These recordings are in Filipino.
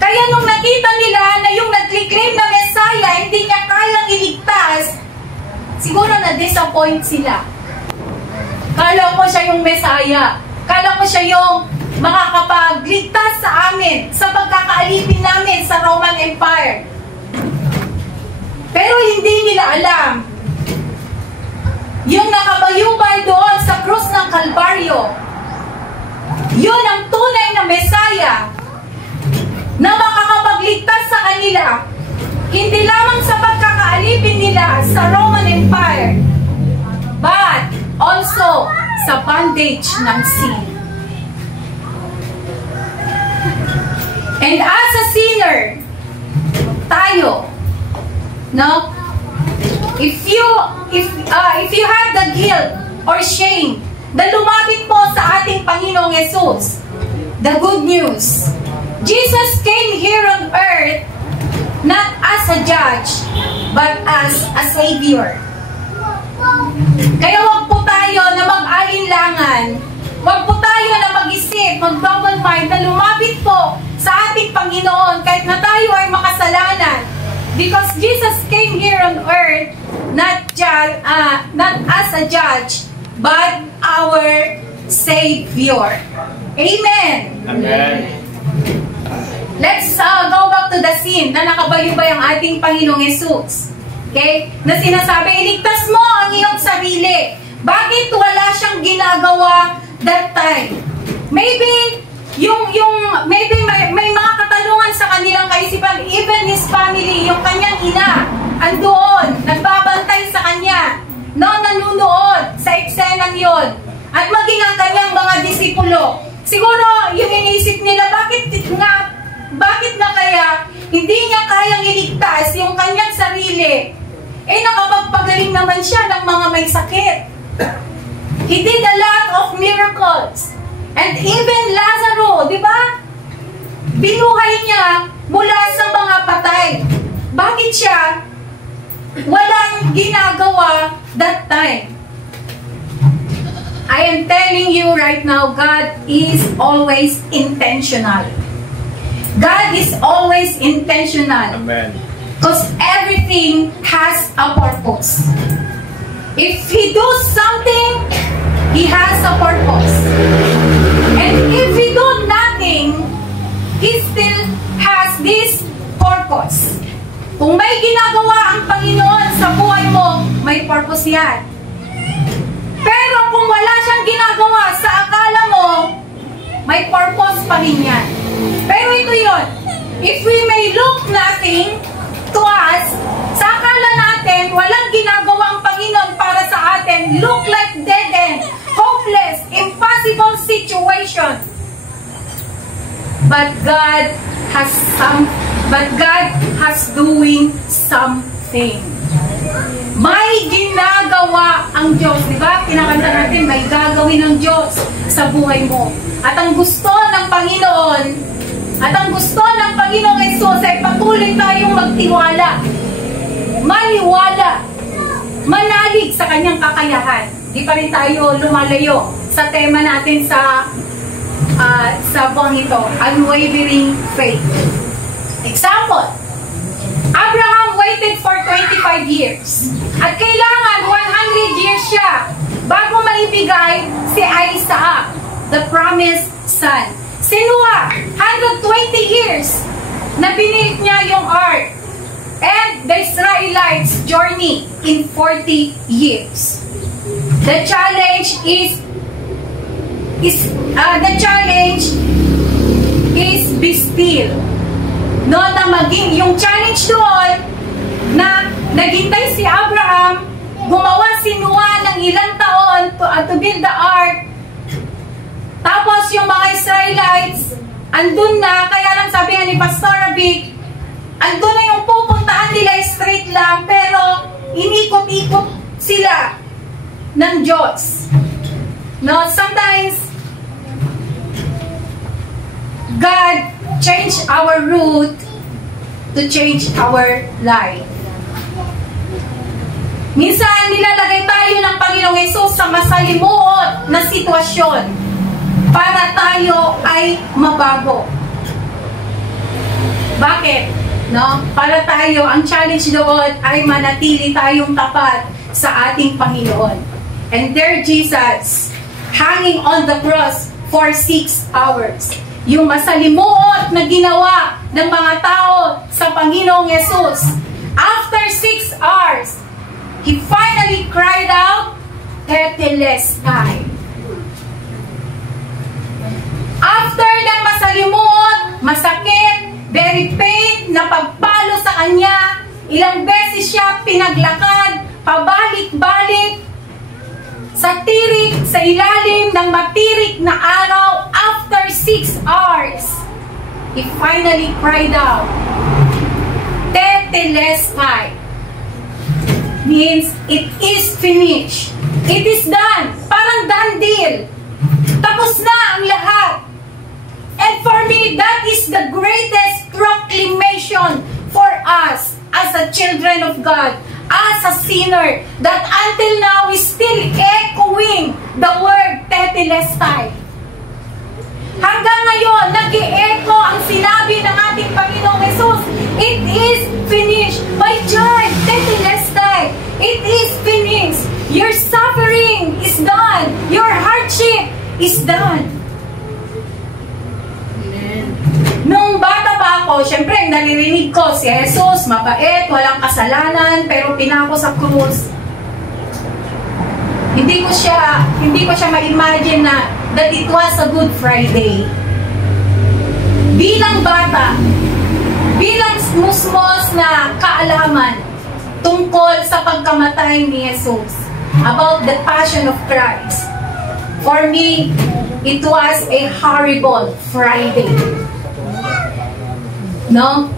Kaya nung nakita nila na yung nag-claim na Messiah, hindi niya kayang iligtas, siguro na-disappoint sila. Kala mo siya yung Messiah. Kala mo siya yung makakapagligtas sa amin, sa pagkakaalipin namin sa Roman Empire. Pero hindi nila alam, yung nakabayubay doon sa krus ng Kalbaryo, yun ang tunay na Messiah na makakapagligtas sa kanila, hindi lamang sa pagkakaalipin nila sa Roman Empire, but also sa bondage ng sin. And as a sinner, tayo, no? If you have the guilt or shame na lumapit po sa ating Panginoong Jesus, the good news, Jesus came here on earth not as a judge, but as a Savior. Kaya wag po tayo na mag-alinlangan, wag po tayo na mag-isip, mag-double mind, na lumapit po sa ating Panginoon kahit na tayo ay makasalanan. Because Jesus came here on earth not as a judge, but our Savior. Amen. Amen. Let's go back to the scene na nakabayubay ang ating Panginoong Jesus. Okay? Na sinasabi, iligtas mo ang iyong sarili. Bakit wala siyang ginagawa that time? Maybe maybe may mga katanungan sa kanilang kaisipan, even his family, yung kanyang ina, andoon, nagbabantay sa kanya, no, nanunood sa eksenang yon, at maging ang kanyang mga disipulo. Siguro, yung iniisip nila, bakit na kaya hindi niya kayang iligtas yung kanyang sarili? Nakapagpagaling naman siya ng mga may sakit. He did a lot of miracles. And even Lazaro, di ba? Binuhay niya mula sa mga patay. Bakit siya walang ginagawa that time? I am telling you right now, God is always intentional. God is always intentional. Amen. Because everything has a purpose. If He does something, He has a purpose. And if He do nothing, He still has this purpose. Kung may ginagawa ang Panginoon sa buhay mo, may purpose yan. Pero kung wala siyang ginagawa sa akala mo, may purpose pa rin yan. Pero ito yun. If we may look nothing to us, sa akala natin, walang ginagawa ang Panginoon para sa atin, look like dead end, hopeless, impossible situation. But God has doing something. May ginagawa ang Diyos, di ba? Kinakanta natin, may gagawin ng Diyos sa buhay mo. At ang gusto ng Panginoon, at ang gusto ng Panginoong Jesus ay patuloy tayong magtiwala, maniwala, manalig sa kanyang kakayahan. Di pa rin tayo lumalayo sa tema natin sa buwan ito, unwavering faith. Example, Abraham waited for 25 years. At kailangan 100 years siya bago maibigay si Isaac, the promised son. Si Noah, 120 years na pinilit niya yung ark. And the Israelites journey in 40 years. The challenge is be still. No, na maging yung challenge doon na naghintay si Abraham, gumawa si Noah ng ilang taon to build the ark. Tapos yung mga Israelites andun na, kaya lang sabihan ni Pastor Abig, andun na yung pupuntaan nila straight lang, pero inikot-ikot sila ng Diyos. No, sometimes God change our route to change our life. Minsan nilalagay tayo ng Panginoong Hesus sa masalimuot na sitwasyon para tayo ay mabago. Bakit? No? Para tayo, ang challenge doon ay manatili tayong tapat sa ating Panginoon. And there Jesus, hanging on the cross for 6 hours. Yung masalimuot na ginawa ng mga tao sa Panginoong Jesus. After 6 hours, He finally cried out, Tetelestai. After ng masalimuot, masakit, very pain, na pagpalo sa kanya, ilang beses siya pinaglakad, pabalik-balik, sa tirik, sa ilalim ng matirik na araw, after 6 hours, He finally cried out, Tetelestai. Means, it is finished. It is done. Parang done deal. Tapos na ang lahat. And for me, that is the greatest proclamation for us as a children of God, as a sinner, that until now is still echoing the word Tetelestai. Hanggang ngayon, nag-i-echo ang sinabi ng ating Panginoong Jesus, it is finished. My child, Tetelestai, it is finished. Your suffering is done. Your hardship is done. Amen. Nung bata pa ako, syempre, naririnig ko si Jesus, mabait, walang kasalanan, pero pinako sa krus. Hindi ko siya ma-imagine na that it was a Good Friday. Bilang bata, bilang musmos na kaalaman tungkol sa pagkamatay ni Jesus, about the passion of Christ, for me, it was a horrible Friday. No?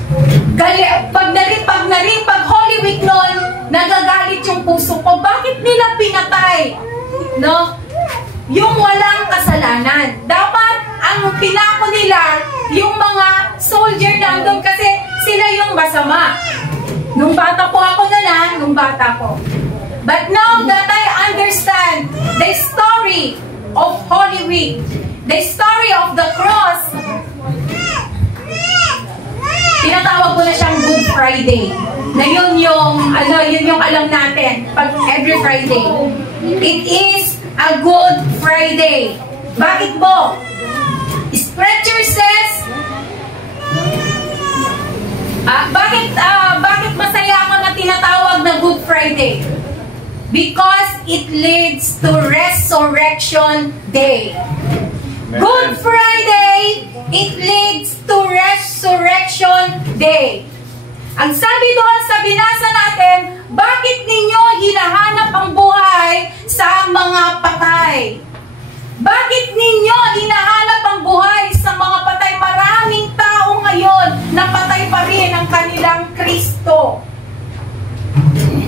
Pag Holy Week noon, nagagalit yung puso ko. Bakit nila pinatay? No? Yung walang kasalanan. Dapat, ang pinako nila, yung mga soldier nandun kasi sila yung masama. Nung bata po ako nung bata ko. But now that I understand the story of Holy Week, the story of the cross, tinatawag ko na siyang Good Friday. Na yun yung alam natin pag every Friday. It is a Good Friday. Bakit po? Scripture says, bakit masaya ako na tinatawag na Good Friday? Because it leads to Resurrection Day. Good Friday, it leads to Resurrection Day. Ang sabi doon sa binasa natin, bakit ninyo hinahanap ang buhay sa mga patay? Bakit ninyo hinahanap ang buhay sa mga patay? Maraming tao ngayon na patay pa rin ang kanilang Kristo.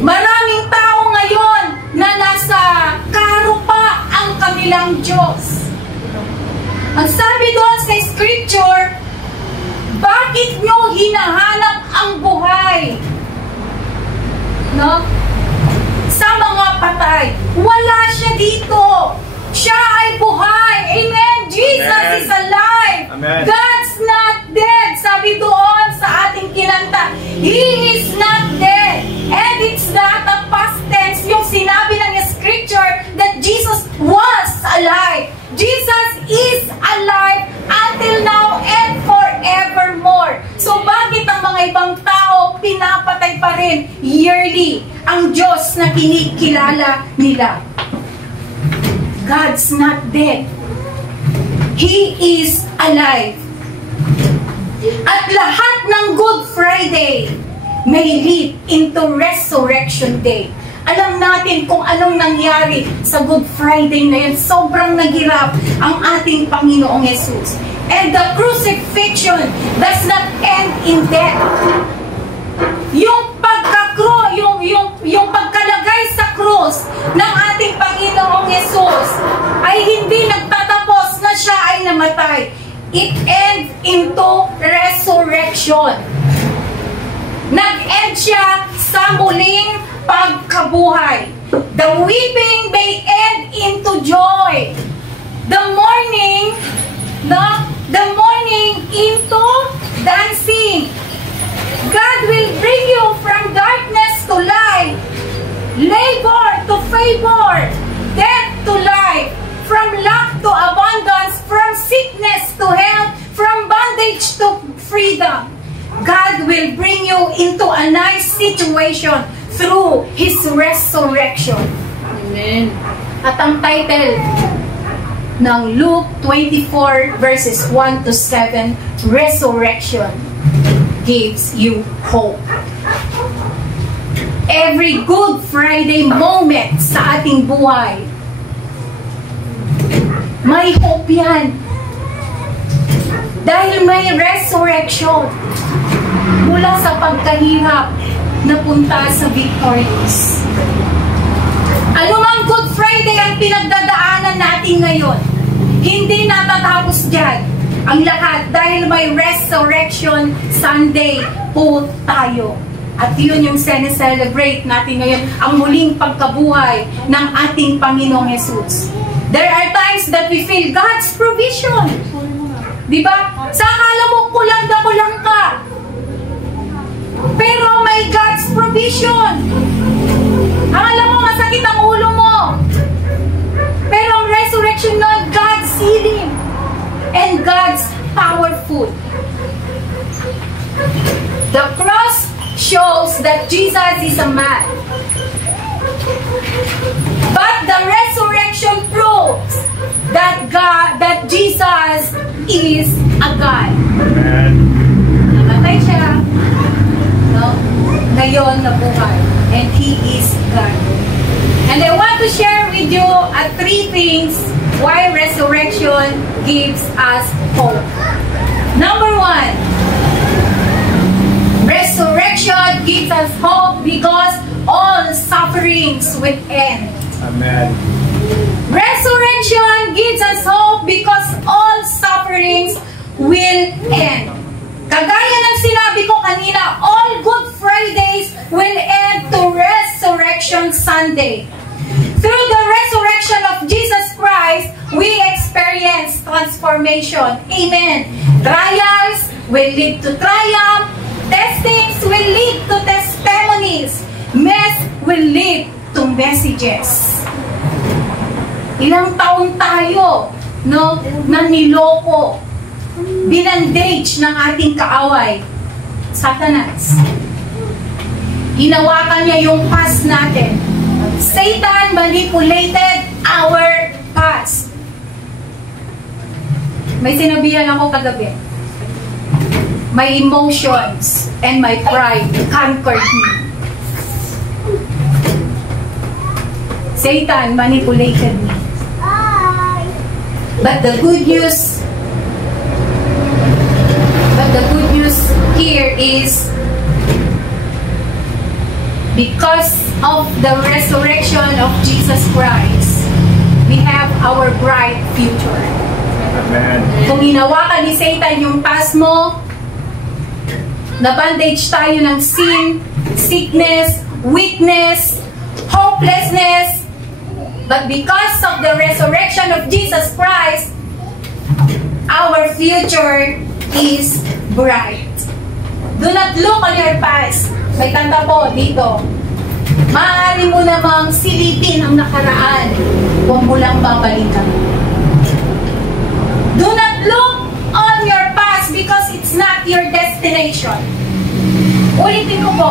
Maraming tao ngayon na nasa karupa ang kanilang Diyos. Ang sabi doon sa Scripture, bakit nyo hinahanap ang buhay? No? Sa mga patay. Wala siya dito. Siya ay buhay. Amen. Jesus Amen. Is alive. Amen. God's not dead. Sabi doon sa ating kinanta, He is not dead. And it's not a past tense. Yung sinabi ng Scripture that Jesus was alive. Jesus is alive until now and forevermore. So bakit ang mga ibang tao pinapatay pa rin yearly ang Diyos na kinikilala nila? God's not dead. He is alive. At lahat ng Good Friday may lead into Resurrection Day. Alam natin kung anong nangyari sa Good Friday na yun. Sobrang naghirap ang ating Panginoong Jesus. And the crucifixion does not end in death. Yung pagkalagay sa krus ng ating Panginoong Jesus ay hindi nagtatapos na siya ay namatay. It ends into resurrection. Nag-end siya sa muling pagkabuhay. The weeping may end into joy. The mourning into dancing. will bring you into a nice situation through His resurrection. Amen. At ang title ng Luke 24 verses 1 to 7, Resurrection gives you hope. Every Good Friday moment sa ating buhay, may hope yan. Dahil may resurrection mula sa pagkahirap na punta sa victorious. Ano mang Good Friday ang pinagdadaanan natin ngayon, hindi natatapos dyan ang lahat dahil may Resurrection Sunday po tayo. At yun yung celebrate natin ngayon, ang muling pagkabuhay ng ating Panginoong Jesus. There are times that we feel God's provision. Diba? Sa akala mo kulang ka. Pero may God's provision. Akala mo masakit ang ulo mo. Pero ang resurrection na God's healing and God's powerful. The cross shows that Jesus is a man. But the resurrection proves that Jesus is a God. Namatay siya. No? Ngayon nabuhay. And He is God. And I want to share with you 3 things why resurrection gives us hope. Number 1, resurrection gives us hope because all sufferings will end. Amen. Resurrection gives us hope because all sufferings will end. Kagaya ng sinabi ko kanina, all Good Fridays will end to Resurrection Sunday. Through the resurrection of Jesus Christ, we experience transformation. Amen. Trials will lead to triumph. Testings will lead to testimonies. Mess will lead to messages. Ilang taon tayo, no, na niloko, binandage ng ating kaaway, Satanas. Hinawakan niya yung past natin. Satan manipulated our past. May sinabihan ako kagabi. My emotions and my pride conquered me. Satan manipulated me. But the good news here is because of the resurrection of Jesus Christ, we have our bright future. Amen. Kung hinawakan ni Satan yung past mo, na-bandage tayo ng sin, sickness, weakness, hopelessness, but because of the resurrection of Jesus Christ, our future is bright. Do not look on your past. May kanta po dito. Maaari mo namang silipin ang nakaraan. Huwag mo lang babalikan. Do not look on your past because it's not your destination. Ulitin ko po.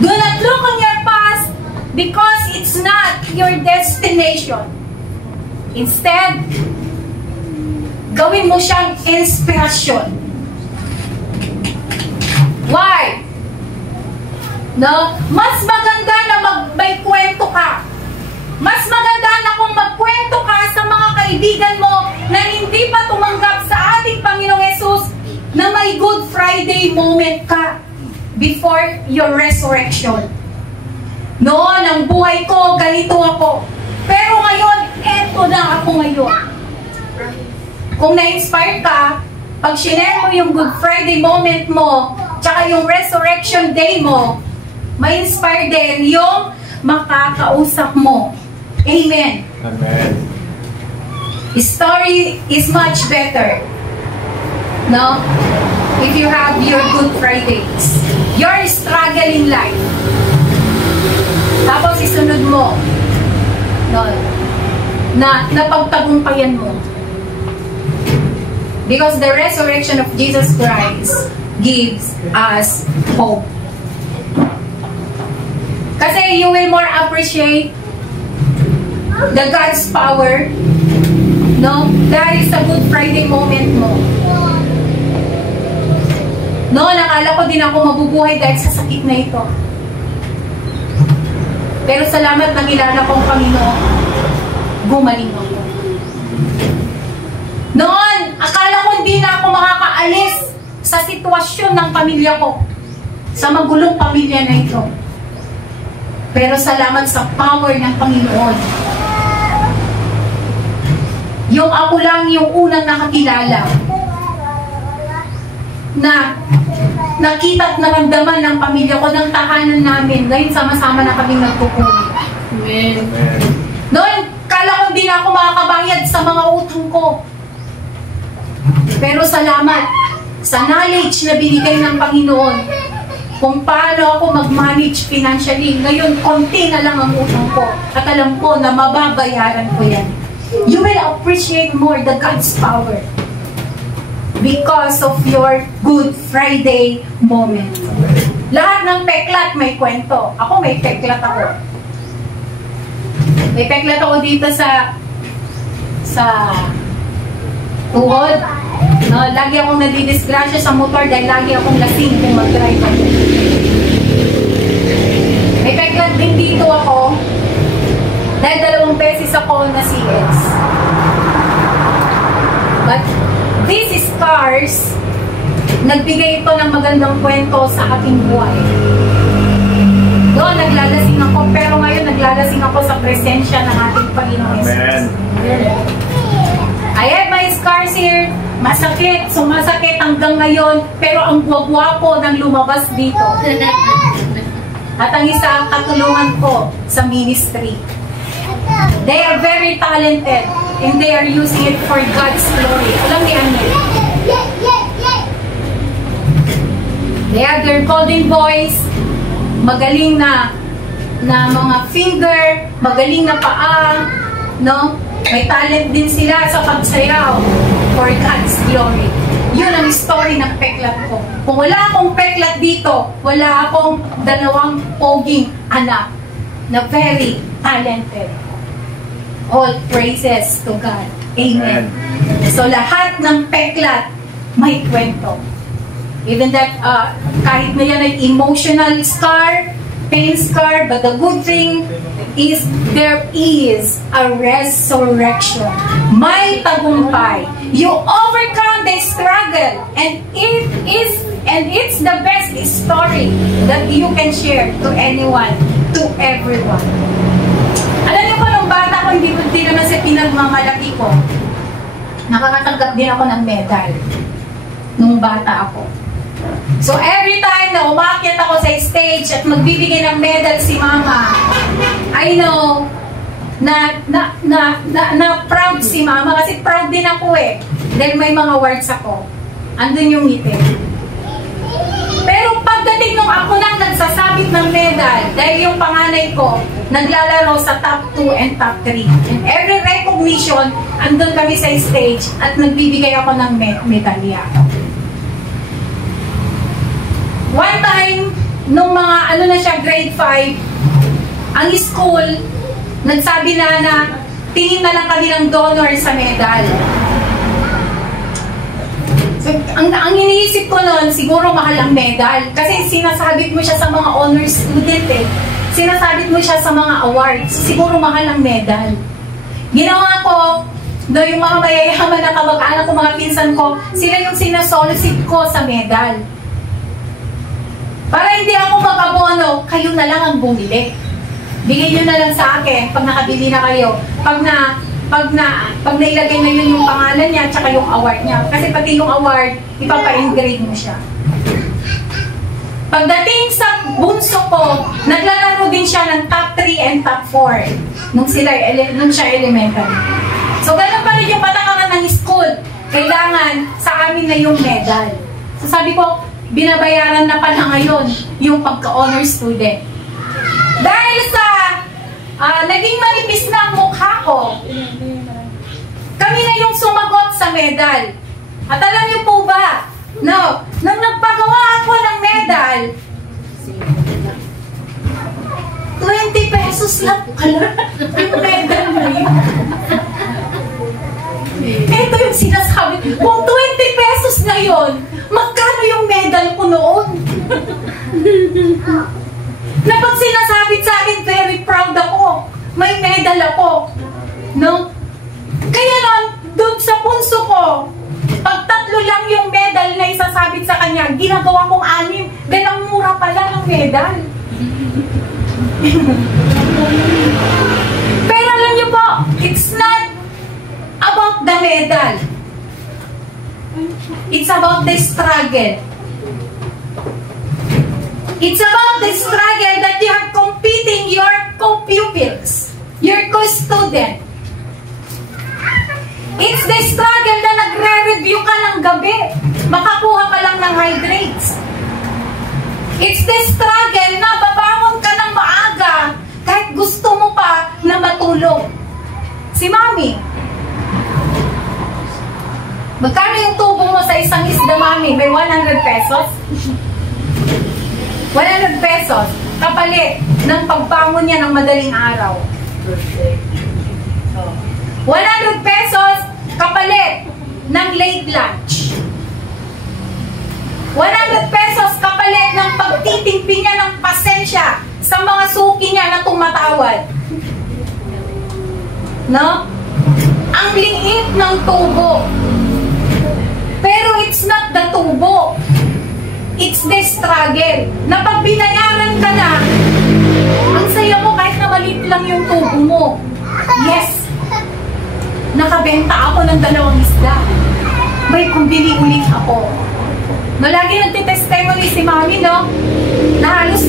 Do not look on your past because it's not your destination. Instead, gawin mo siyang inspirasyon. Why? No? Mas maganda na may kwento ka. Mas maganda na kung magkwento ka sa mga kaibigan mo na hindi pa tumanggap sa ating Panginoong Yesus na may Good Friday moment ka before your resurrection. Noon, ang buhay ko, ganito ako. Pero ngayon, eto na ako ngayon. Kung na-inspire ka, pag shinare mo yung Good Friday moment mo, tsaka yung Resurrection Day mo, may inspire din yung makakausap mo. Amen. Amen. The story is much better. No? If you have your Good Fridays, your struggling life, tapos isunod mo, no, na napagtagumpayan mo. Because the resurrection of Jesus Christ gives us hope. Kasi you will more appreciate the God's power, no? That is a Good Friday moment mo. No, nakala ko din ako mabubuhay dahil sa sakit na ito. Pero salamat na kilala kong Panginoon, gumaling ako. Noon, akala ko hindi na ako makakaalis sa sitwasyon ng pamilya ko, sa magulong pamilya na ito. Pero salamat sa power ng Panginoon. Yung ako lang yung unang nakakilala na nakita at naramdaman ng pamilya ko, ng tahanan namin. Ngayon sama-sama na kaming nagpupuli. Amen. Noon, kala ko hindi na ako makakabayad sa mga utang ko. Pero salamat sa knowledge na binigay ng Panginoon kung paano ako mag-manage financially. Ngayon, konti na lang ang utang ko. At alam ko na mababayaran ko yan. You will appreciate more the God's power because of your Good Friday moment. Lahat ng peklat may kwento. Ako may peklat ako. May peklat ako dito sa tuhod. No, lagi akong nadidisgrasya sa motor dahil lagi akong lasing kung mag-drive ako. May peklat din dito ako dahil 2 beses ako na CS. But these scars, nagbigay ito ng magandang kwento sa aking buhay. Doon, naglalasing ako, pero ngayon naglalasing ako sa presensya ng ating Panginoon Jesus. I have my scars here. Masakit, sumasakit hanggang ngayon, pero ang gwagwapo ng lumabas dito. At ang isa, katulungan ko sa ministry. They are very talented and they are using it for God's glory. Alam niyo ano? They are their golden voice, magaling na mga finger, magaling na paa, no? May talent din sila sa pagsayaw for God's glory. Yun ang story ng peklat ko. Kung wala akong peklat dito, wala akong 2 poging anak na very talented. All praises to God. Amen. So lahat ng peklat may kwento. Even that, kahit na yan ay emotional scar, pain scar, but the good thing is there is a resurrection. May tagumpay. You overcome the struggle, and it's the best story that you can share to anyone, to everyone. Alam niyo po, nung bata ko, hindi naman sa pinagmamalaki ko, nakakatanggap din ako ng medal nung bata ako. So every time na umakyat ako sa stage at magbibigay ng medal si Mama, I know na proud si Mama, kasi proud din ako eh. Dahil may mga words ako. Andun yung ngiti. Pero pagdating nung ako nang nagsasabit ng medal, dahil yung panganay ko naglalaro sa top 2 and top 3. And every recognition, andun kami sa stage at nagbibigay ako ng medalya. One time, nung mga grade 5, ang school, nagsabi na tingin na lang kami ng donor sa medal. So, ang iniisip ko noon, siguro mahal ang medal. Kasi sinasabit mo siya sa mga honors student eh. Sinasabit mo siya sa mga awards. Siguro mahal ang medal. Ginawa ko, yung mga mayayaman na kamag-anak ko, mga pinsan ko, sila yung sinasolicit ko sa medal. Para hindi ako makabono, kayo na lang ang bumili. Bigay nyo na lang sa akin pag nakabili na kayo. Pag nailagay na yun yung pangalan niya at saka yung award niya. Kasi pati yung award, ipapa-engrade mo siya. Pagdating sa bunso ko, naglalaro din siya ng top 3 and top 4 nung siya elementary. So ganun pa rin yung patakaran ng school. Kailangan sa amin na yung medal. So sabi ko, binabayaran na pala ngayon yung pagka-honor student. Dahil sa naging manipis na ang mukha ko, kami na yung sumagot sa medal. At alam niyo po ba, no, nung nagpagawa ako ng medal, 20 pesos lang pala yung medal na yun. Ito yung sinasabi, kung 20 pesos ngayon, magkano yung medal ko noon? Na pag sinasabit sa akin, very proud ako. May medal ako. No? Kaya nun, doon sa punso ko, pag 3 lang yung medal na isasabit sa kanya, ginagawa kong 6, dahil ang mura pala ng medal. Pero alam niyo po, it's not about the medal. It's about the struggle. It's about the struggle that you are competing your co-pupils, your co-student. It's the struggle na nagre-review ka ng gabi, makakuha ka lang ng hydrates. It's the struggle na babangon ka ng maaga kahit gusto mo pa na matulog. Si Mami, magkano yung tubo mo sa isang isda, Mami? May 100 pesos? 100 pesos kapalit ng pagbangon niya ng madaling araw. 100 pesos kapalit ng late lunch. 100 pesos kapalit ng pagtitimpi niya ng pasensya sa mga suki niya na tumatawad. No? Ang liit ng tubo. Pero it's not the tubo. It's the struggle. Na pag binayaran ka na, ang saya mo kahit na maliit lang yung tubo mo. Yes. Nakabenta ako ng 2 isda. May kumbili ulit ako. No, lagi nagtitestimony si Mami, no? Na halos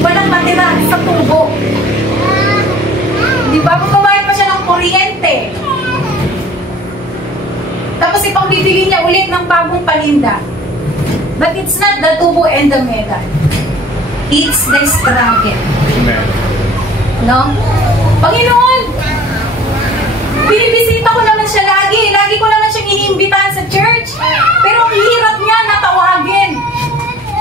walang matira sa tubo. Di ba? Magbabayad pa siya ng kuryente. Tapos ipangbibili niya ulit ng bagong paninda. But it's not the tubo and the medal. It's the struggle. Amen. No? Panginoon, binibisita ko naman siya lagi. Lagi ko naman siyang iniimbitahan sa church. Pero ang hirap niya natawagin.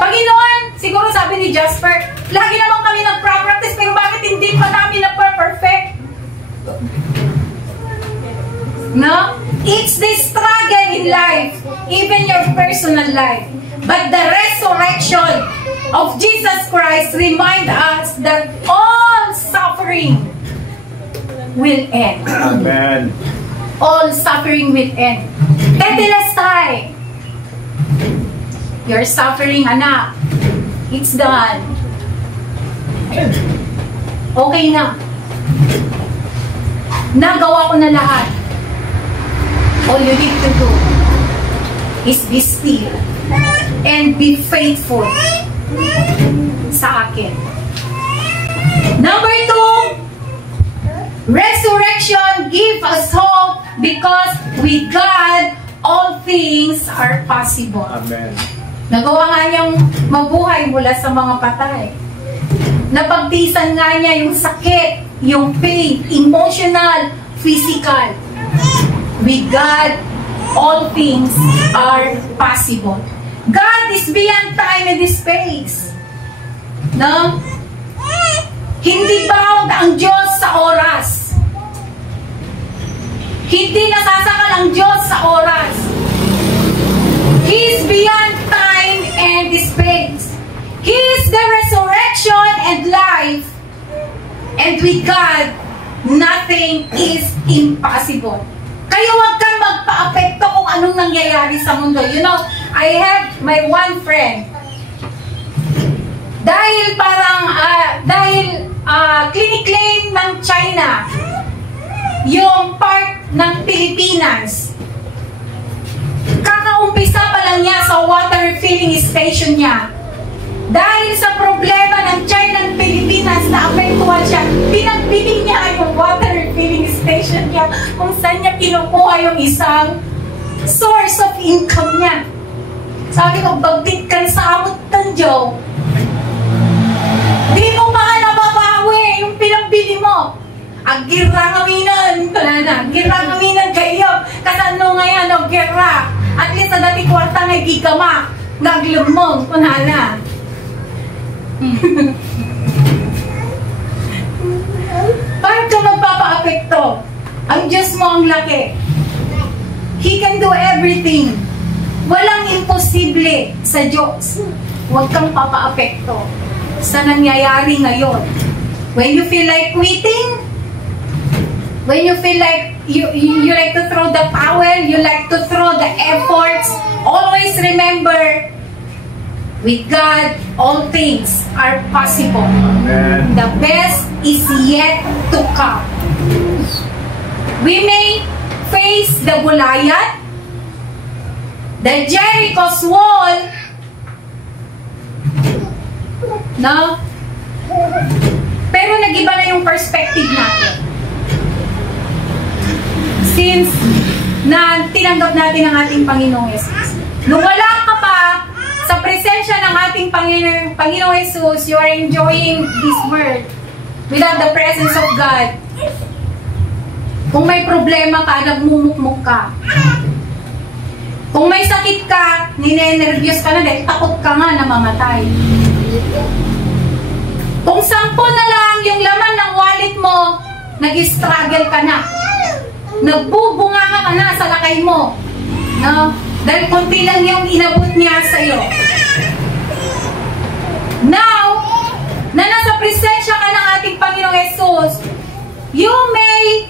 Panginoon, siguro sabi ni Jasper, lagi naman kami nagpa-practice, pero bakit hindi pa namin na-perfect? No? It's the struggle in life, even your personal life. But the resurrection of Jesus Christ remind us that all suffering will end. Amen. All suffering will end. Tetelestai. Your suffering, anak. It's done. Okay na. Nagawa ko na lahat. All you need to do is be still and be faithful sa akin. Number 2, resurrection give us hope because with God, all things are possible. Amen. Nagawa nga niyang mabuhay mula sa mga patay. Napagtisan nga niya yung sakit, yung pain, emotional, physical. With God, all things are possible. God is beyond time and space. No? Hindi bound ang Diyos sa oras. Hindi nasasakal ang Diyos sa oras. He is beyond time and space. He is the resurrection and life. And with God, nothing is impossible. Kaya huwag kang magpa-apekto kung anong nangyayari sa mundo. You know, I have my one friend. Dahil kliniklaim ng China yung part ng Pilipinas. Kakaumpisa pa lang niya sa water filling station niya. Dahil sa problema ng China at Pilipinas na apektuhan siya, pinagbili niya yung water filling station niya kung saan niya kinukuha yung isang source of income niya. Sabi ko, bagtit ka sa amot ng Diyo. Di mo pa nababawi yung pinagbili mo. Ang girangaminan, pala na, girangaminan kayo, kasano nga yan, o gera. At least sa dati kwarta nga gigama. Naglumong, kunana. Bakit ka magpapa-apekto? Ang Diyos mo ang laki. He can do everything. Walang imposible sa Diyos. Huwag kang papa-apekto sa nangyayari ngayon. When you feel like quitting, when you feel like you like to throw the towel, you like to throw the efforts, always remember, with God, all things are possible. Amen. The best is yet to come. We may face the Goliath, the Jericho's wall, no? Pero nag-iba na yung perspective natin. Since na tinanggap natin ang ating Panginoong Jesus. Nung wala ka pa sa presensya ng ating Panginoong Jesus, you are enjoying this world without the presence of God. Kung may problema ka, nagmumukmuk ka. Kung may sakit ka, ninenervyos ka na dahil takot ka nga na mamatay. Kung 10 na lang yung laman ng wallet mo, nag-struggle ka na. Nagbubunga ka na sa lakay mo. No? Dahil konti lang yung inabot niya sa iyo. Now, na nasa presensya ka ng ating Panginoong Jesus, you may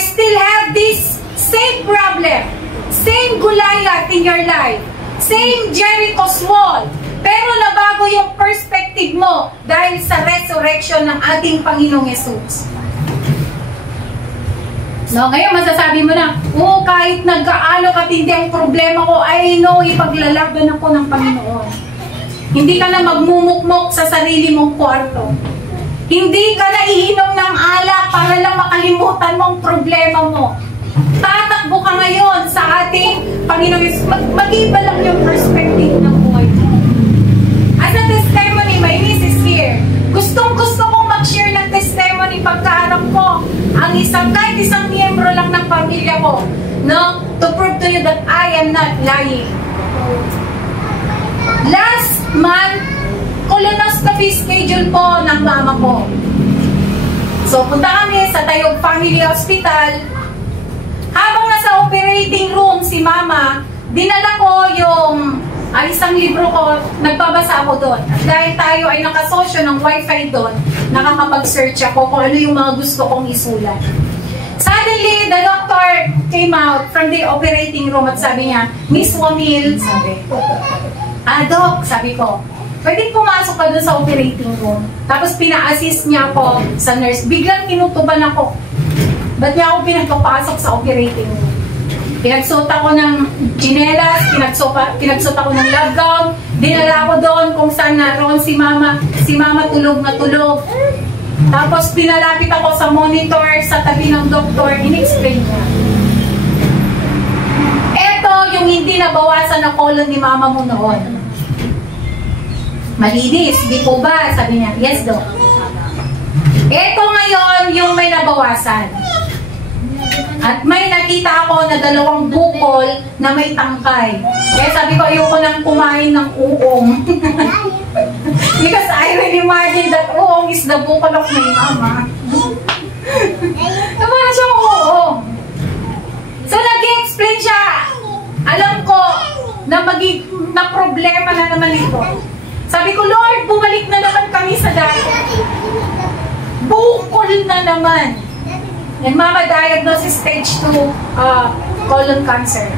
still have this same problem, same Goliath in your life, same Jericho's wall, pero nabago yung perspective mo dahil sa resurrection ng ating Panginoong Jesus. No, ngayon masasabi mo na, kahit nagkaano katindi ang problema ko, I know ipaglalaban ako ng Panginoon. Hindi ka na magmumukmok sa sarili mong kwarto. Hindi ka na iinom ng alak para lang makalimutan mo ang problema mo. Tatakbo ka ngayon sa ating Panginoon. Mag-iba lang yung perspective ng buhay mo. As a testimony, my niece is here. Gustong-gusto kong mag-share ng testimony pagkaharap ko ang kahit isang miyembro lang ng pamilya ko, no? To prove to you that I am not lying. Last month, colonoscopy schedule po ng mama ko. So, punta kami sa Tayog Family Hospital. Habang nasa operating room si mama, dinala ko yung isang libro ko, nagbabasa ako doon. Dahil tayo ay nakasosyo ng wifi doon, nakakapag-search ako kung ano yung mga gusto kong isulat. Suddenly, the doctor came out from the operating room at sabi niya, Miss Wamil, sabi, Doc, sabi ko, pwede pumasok ka doon sa operating room. Tapos pina-assist niya ako sa nurse. Biglang kinutuban ako. Ba't niya ako pinagpapasok sa operating room? Pinagsuot ako ng chinelas, pinagsuot ako ng love gown, dinala ako doon kung saan naroon si mama. Si mama tulog na tulog. Tapos pinalapit ako sa monitor sa tabi ng doktor, in-explain niya. Eto yung hindi nabawasan na colon ni mama mo noon. Malinis, di po ba? Sabi niya, yes, Doc. Eto ngayon yung may nabawasan. At may nakita ako na 2 bukol na may tangkay. Kaya sabi ko, ayoko nang kumain ng uong. Because I will imagine that uong is the bukol of my mama. Tama na siyang uong. So, nag-explain siya. Alam ko na problema na naman ito. Sabi ko, Lord, bumalik na naman kami sa dati. Bukol na naman. Nagmama-diagnosis stage 2 colon cancer.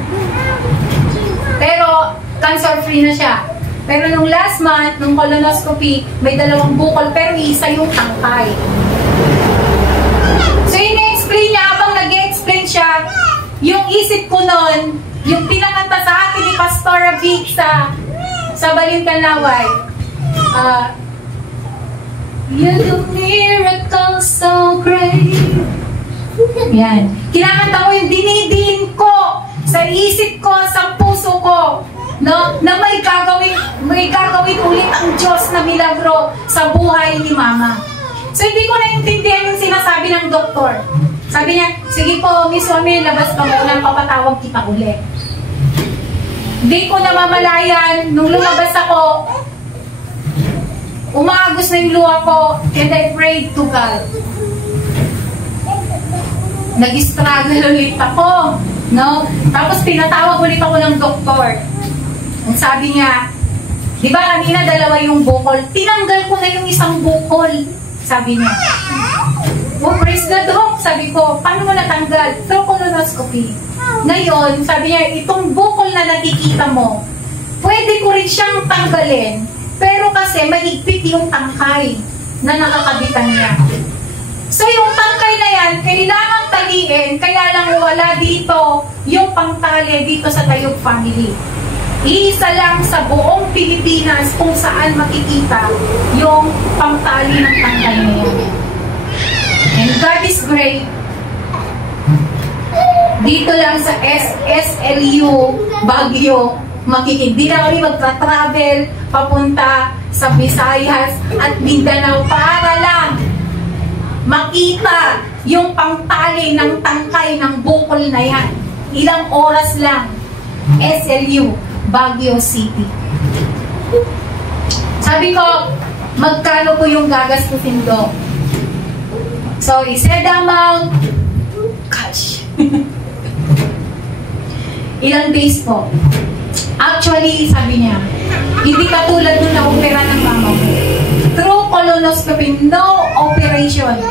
Pero, cancer-free na siya. Pero nung last month, nung colonoscopy, may 2 bukol, pero isa yung tangkay. So, ini-explain niya, habang nag-explain siya, yung isip ko nun, yung pinakanta sa akin ni Pastora Vic sa Balincanaway, you do miracles so great. Yan. Kinakanta ko yung dinidiin ko sa isip ko, sa puso ko, no? Na may gagawin ulit ang Diyos na milagro sa buhay ni Mama. So, hindi ko naintindihan yung sinasabi ng doktor. Sabi niya, sige po, Miss Wami, labas ka muna, papatawag kita ulit. Hindi ko namamalayan, nung lumabas ako, umagos na yung luha ko, and I prayed to God. Nag-struggle ulit ako, no? Tapos pinatawag ulit ako ng doktor. Ang sabi niya, di ba kanina dalawa yung bukol? Tinanggal ko na yung isang bukol, sabi niya. Oh, praise God, Doc. Sabi ko, paano mo natanggal? Through colonoscopy. Ngayon, sabi niya, itong bukol na nakikita mo, pwede ko rin siyang tanggalin, pero kasi mahigpit yung tangkay na nakakabitan niya. So, yung tangkay na yan, kailangan taliin, kaya lang wala dito yung pangtali dito sa Tayog Family. Iisa lang sa buong Pilipinas kung saan makikita yung pangtali ng tangkay na yan. And God is great. Dito lang sa SSLU Baguio makikita. Di na kami magtra-travel papunta sa Visayas at Mindanao para lang makita yung pangtali ng tangkay ng bukol na yan. Ilang oras lang. SLU Baguio City. Sabi ko, magkano po yung gagastusin do? So, he said the amount, cash. Ilang days po? Actually, sabi niya, hindi katulad nung na-opera ng mama mo. Through colonoscopy, no operation.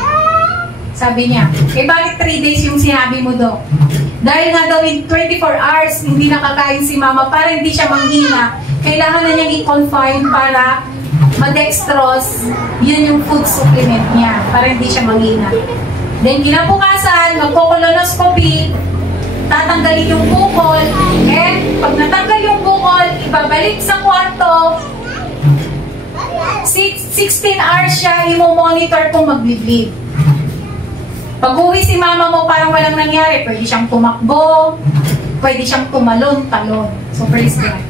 Sabi niya, bakit 3 days yung sinabi mo do? Dahil nga daw in 24 hours, hindi nakakain si mama para hindi siya manghina. Kailangan na niyang i-confine para ma-dextrose, yun yung food supplement niya para hindi siya manghina. Then kinabukasan, magko-colonoscopy, tatanggalin yung bukol, and pag natanggal yung bukol, ibabalik sa kwarto, 16 hours siya, i-monitor kung mag-bleed. Pag uwi si mama mo, parang walang nangyari, pwede siyang tumakbo, pwede siyang tumalon-talon. So, praise God.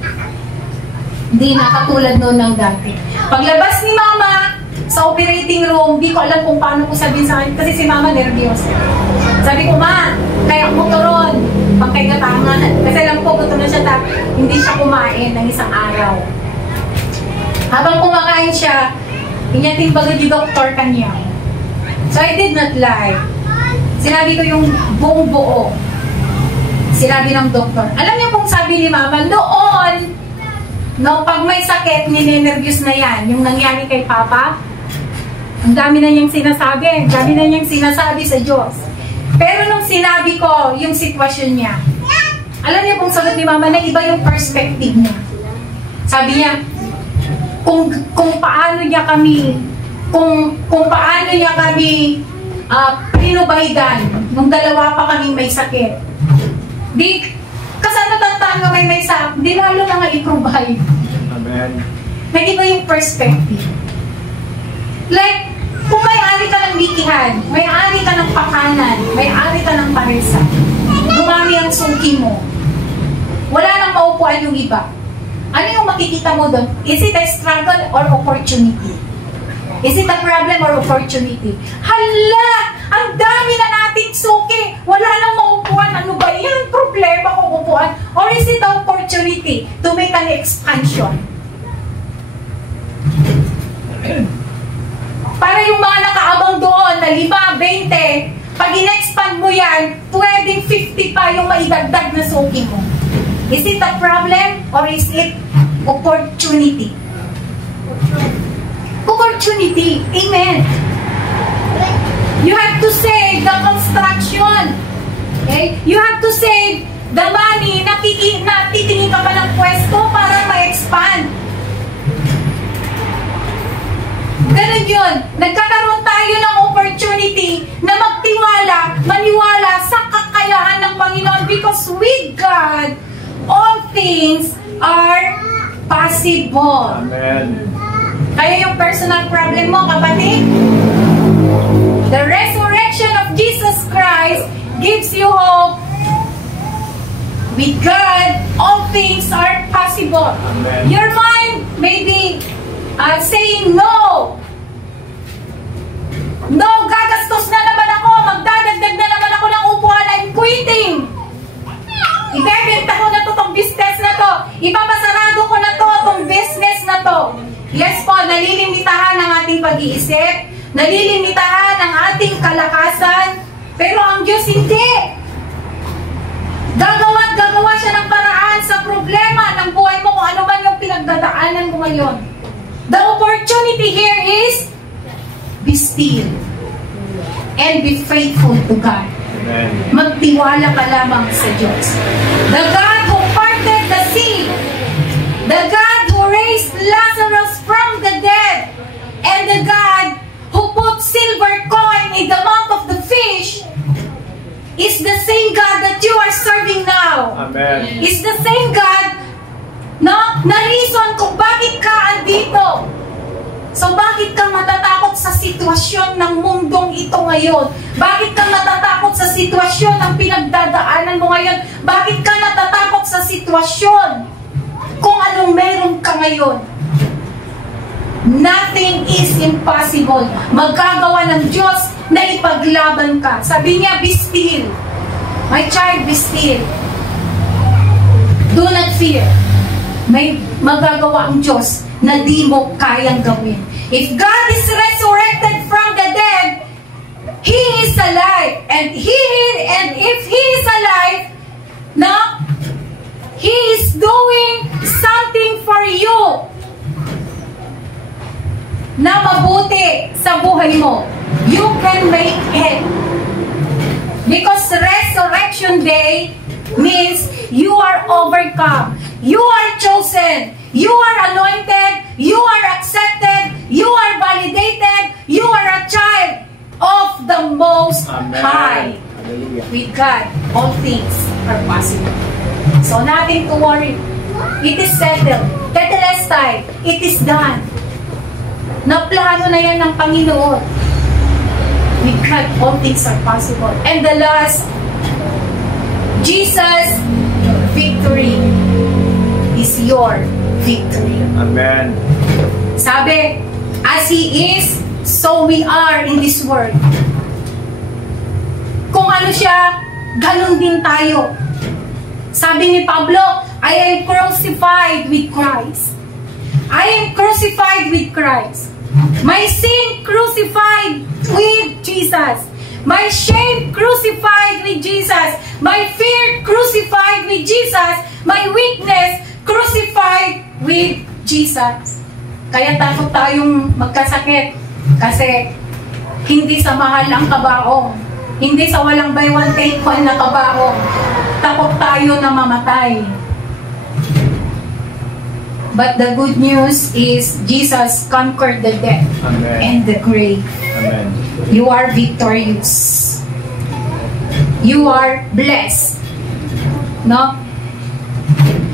Hindi na katulad noon ng dati. Paglabas ni mama sa operating room, di ko alam kung paano ko sabihin sa akin, kasi si mama nervyos. Sabi ko, ma, kaya mo to ron, pagkagatangan. Kasi alam ko, gusto na siya, hindi siya kumain ng isang araw. Habang kumakain siya, inyatimbagod yung doktor kanya. So I did not lie. Sinabi ko yung buong buo. Sinabi ng doktor. Alam niyo kung sabi ni mama, noon, no, pag may sakit, ninenervyos na yan. Yung nangyari kay Papa, ang dami na niyang sinasabi. Ang dami na niyang sinasabi sa Diyos. Pero nung sinabi ko yung sitwasyon niya, alam niyo kung sagot ni mama na iba yung perspective niya. Sabi niya, kung paano niya kami pinubaydan nung dalawa pa kaming may sakit. Di, kasano tantang may sakit, di lalo na nga i-provide. Amen. Nag-iba yung perspective. Like, kung may-ari ka ng bikihan, may-ari ka ng pakanan, may-ari ka ng paresa, dumami ang suki mo, wala nang maupuan yung iba. Ano yung makikita mo doon? Is it a struggle or opportunity? Is it a problem or opportunity? Hala! Ang dami na nating suki! Wala nang maupuan. Ano ba yan? Problema kung upuan? Or is it an opportunity to make an expansion? Para yung mga nakaabang doon na 5, 20, pag in-expand mo yan, pwedeng 50 pa yung maidagdag na suki mo. Is it a problem or is it opportunity? Opportunity. Amen. You have to save the construction. Okay? You have to save the money na titingin ka pa ng pwesto para ma-expand. Ganun yun. Nagkakaroon tayo ng opportunity na maniwala sa kakayahan ng Panginoon because with God, all things are possible. Amen. Kaya yung personal problem mo, kapatid, the resurrection of Jesus Christ gives you hope. With God, all things are possible. Amen. Your mind may be saying no. pag-iisip, nalilimitahan ang ating kalakasan, pero ang Diyos hindi. Gagawa siya ng paraan sa problema ng buhay mo kung ano man yung pinagdadaanan mo ngayon. The opportunity here is be still and be faithful to God. Amen. Magtiwala ka lamang sa Diyos. The God who parted the sea, the God who raised Lazarus from the dead, and the God who put silver coin in the mouth of the fish is the same God that you are serving now. Amen. Is the same God na reason kung bakit ka andito. So bakit ka matatakot sa sitwasyon ng mundong ito ngayon? Bakit ka natatakot sa sitwasyon ng pinagdadaanan mo ngayon? Bakit ka natatakot sa sitwasyon kung anong meron ka ngayon? Nothing is impossible. Magagawa ng Diyos na ipaglaban ka. Sabi niya, be still. My child, be still. Do not fear. May magagawa ang Diyos na di mo kayang gawin. If God is resurrected from the dead, He is alive. And if He is alive, now, He is doing something for you na mabuti sa buhay mo. You can make it. Because Resurrection Day means you are overcome. You are chosen. You are anointed. You are accepted. You are validated. You are a child of the Most High. Hallelujah. With God, all things are possible. So nothing to worry. It is settled. Tetelestai. It is done. Naplano na yan ng Panginoon. With God, all things are possible. And the last, Jesus' victory is your victory. Amen. Sabi, as He is, so we are in this world. Kung ano siya, ganun din tayo. Sabi ni Pablo, I am crucified with Christ. I am crucified with Christ. My sin crucified with Jesus. My shame crucified with Jesus. My fear crucified with Jesus. My weakness crucified with Jesus. Kaya takot tayong magkasakit kasi hindi sa mahal ang kabaong. Hindi sa walang buy one take one na kabaong. Takot tayo na mamatay. But the good news is Jesus conquered the death Amen. and the grave. Amen. You are victorious. You are blessed. No?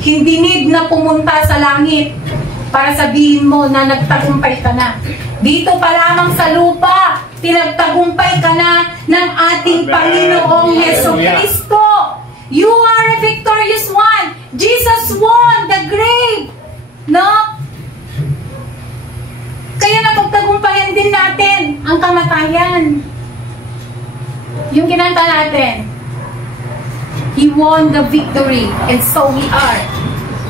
Hindi need na pumunta sa langit para sabihin mo na nagtagumpay ka na. Dito pa lamang sa lupa, pinagtagumpay ka na ng ating Amen. Panginoong Yesu Hallelujah. Cristo. You are a victorious one. Jesus won the grave. No? Kaya napagtagumpayan din natin ang kamatayan. Yung kinanta natin, He won the victory, and so we are.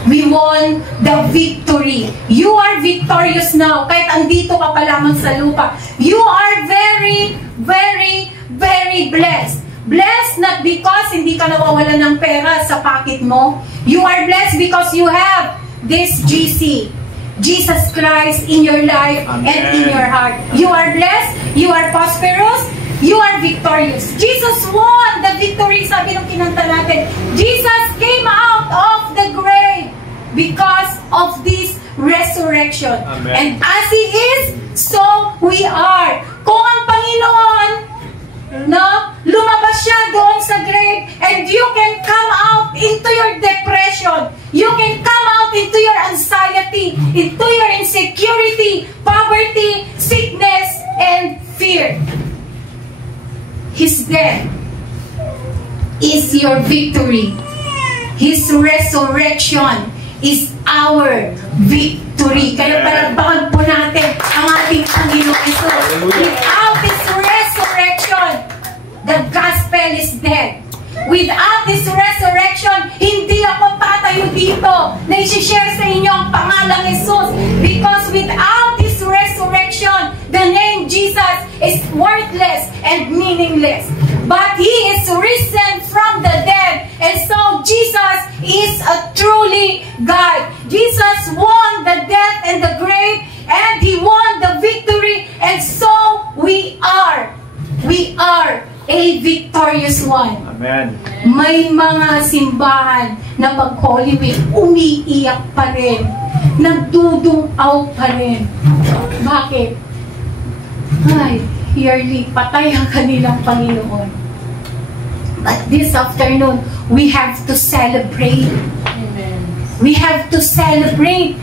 We won the victory. You are victorious now. Kahit andito ka pa lamang sa lupa. You are very, very, very blessed. Blessed not because hindi ka nawawalan ng pera sa pocket mo. You are blessed because you have this GC, Jesus Christ in your life. Amen. And in your heart. You are blessed, you are prosperous, you are victorious. Jesus won the victory, sabi ng kinanta natin. Jesus came out of the grave because of this resurrection. Amen. And as He is, so we are. Kung ang Panginoon, no, lumabas siya doon sa grave, and you can come out into your depression, you can come out into your anxiety, into your insecurity, poverty, sickness, and fear. His death is your victory. His resurrection is our victory. Kaya palagpakan po natin ang ating Panginoong Yesus. Without His resurrection, the gospel is dead. Without this resurrection, hindi ako tatayo dito na isi-share sa inyo ang pangalang Jesus. Because without this resurrection, the meaningless. But He is risen from the dead. And so Jesus is a truly God. Jesus won the death and the grave, and He won the victory. And so we are a victorious one. Amen. May mga simbahan na pag Holy Week, umiiyak pa rin. Nagdudungaw pa rin. Bakit? Ay, yearly, patay ang kanilang Panginoon. But this afternoon, we have to celebrate. Amen. We have to celebrate.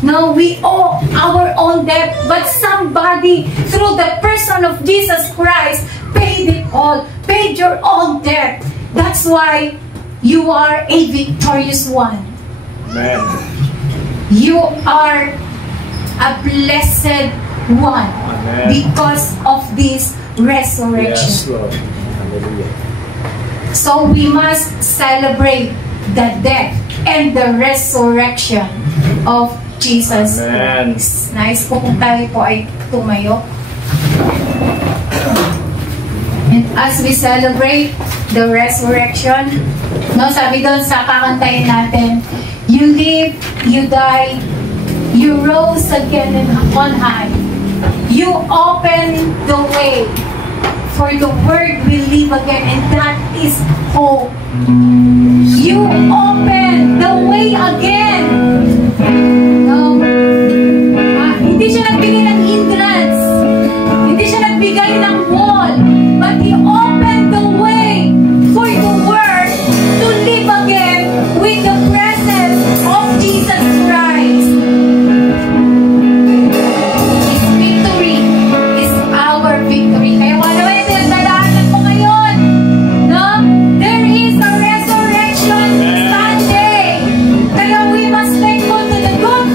No, we owe our own debt, but somebody, through the person of Jesus Christ, paid it all, paid your own debt. That's why you are a victorious one. Amen. You are a blessed one. Amen. Because of this resurrection. Yes, Lord. Hallelujah. So we must celebrate the death and the resurrection of Jesus Amen. Christ. Nais ko kung tayo po ay tumayo. And as we celebrate the resurrection, no, sabi doon sa kakantayin natin, you live, you die, you rose again on high. You open the way for the word will live again, and that is hope. You open the way again. No? Hindi siya nagbigay ng hindrance. Hindi siya nagbigay ng wall. But He opened the way for the word to live again with the presence of Jesus Christ. His victory is our victory. Kaya kung ano yung pinagdadaanan mo ngayon, no? There is a resurrection Sunday. Kaya we must thank God to the good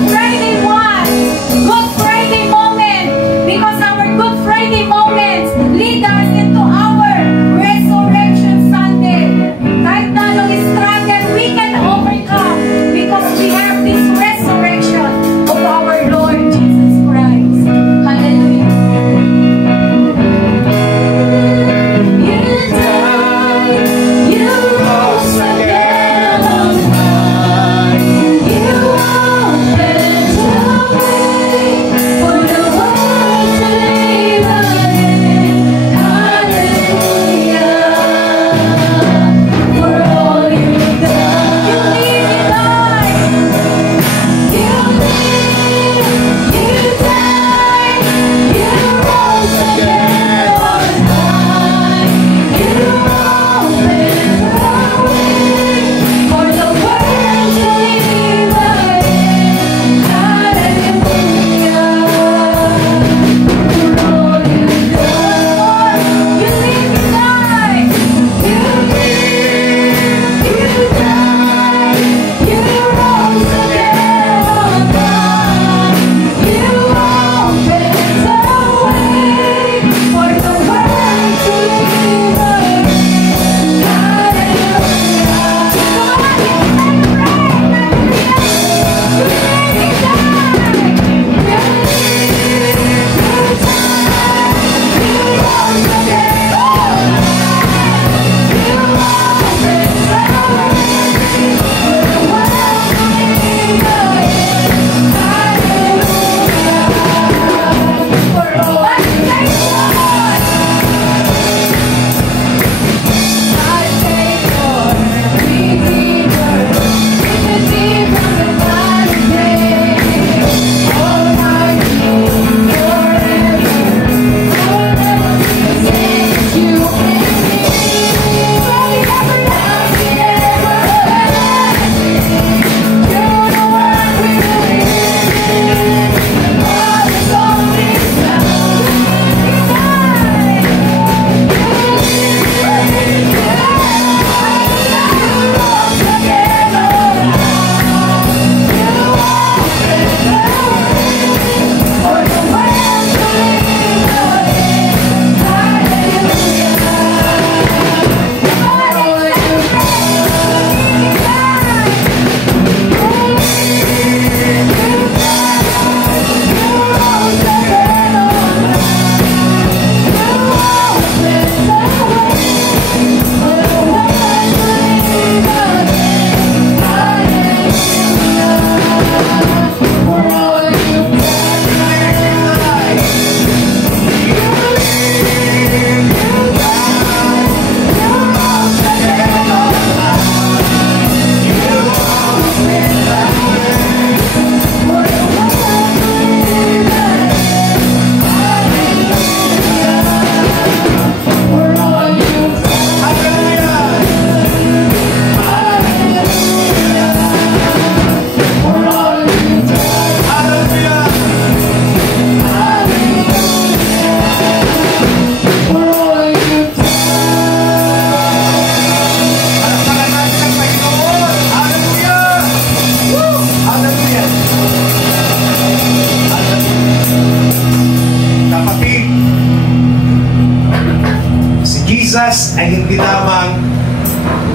Jesus ay hindi lamang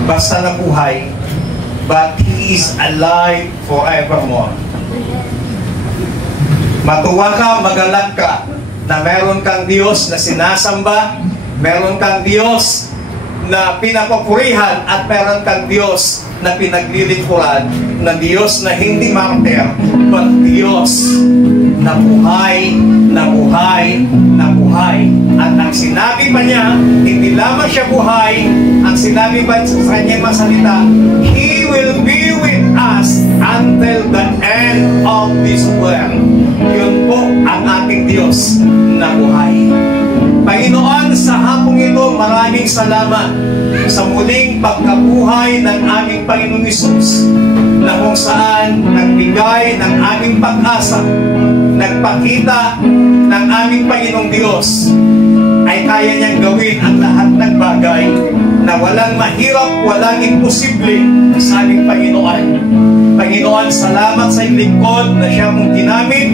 basta nabuhay, but He is alive forevermore. Matuwa ka, magalak ka, na meron kang Diyos na sinasamba, meron kang Diyos na pinapapurihan, at meron kang Diyos na pinaglilingkuran, na Diyos na hindi martir, but Diyos na buhay, na buhay, na buhay. At ang sinabi pa niya, hindi lamang siya buhay, ang sinabi pa sa kanyang mga salita, He will be with us until the end of this world. Yun po ang ating Diyos na buhay. Panginoon, sa hapong ito, maraming salamat sa muling pagkabuhay ng aming Panginoong Hesus, na kung saan nagbigay ng aming pag-asa, nagpakita ng aming Panginoong Diyos ay kaya niyang gawin ang lahat ng bagay, na walang mahirap, walang imposible sa aming Panginoon. Panginoon, salamat sa iyong lingkod na siya mong ginamit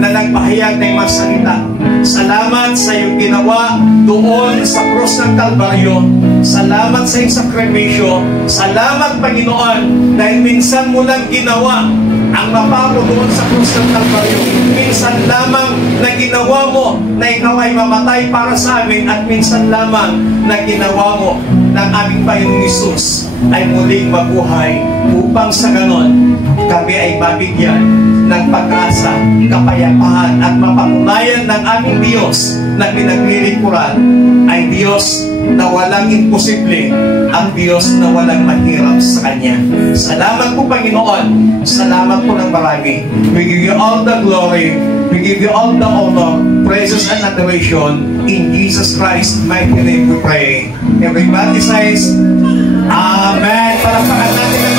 na nagpahayag ng mga salita. Salamat sa iyong ginawa doon sa krus ng Kalbaryo. Salamat sa iyong sakripisyo. Salamat, Panginoon, dahil minsan mo lang ginawa ang mapako doon sa krus ng Kalbaryo. Minsan lamang na ginawa mo na ikaw ay mamatay para sa amin, at minsan lamang na ginawa mo ng aming Panginoong Hesus ay muling mabuhay, upang sa ganon kami ay mabigyan ng pag-asa, kapayapaan, at mapatunayan ng aming Diyos na pinaglilingkuran ay Diyos na walang imposible, ang Diyos na walang mahirap sa Kanya. Salamat po, Panginoon. Salamat po ng marami. We give you all the glory. We give you all the honor, praises, and adoration. In Jesus Christ's mighty name we pray. Everybody says, Amen. Palakpakan natin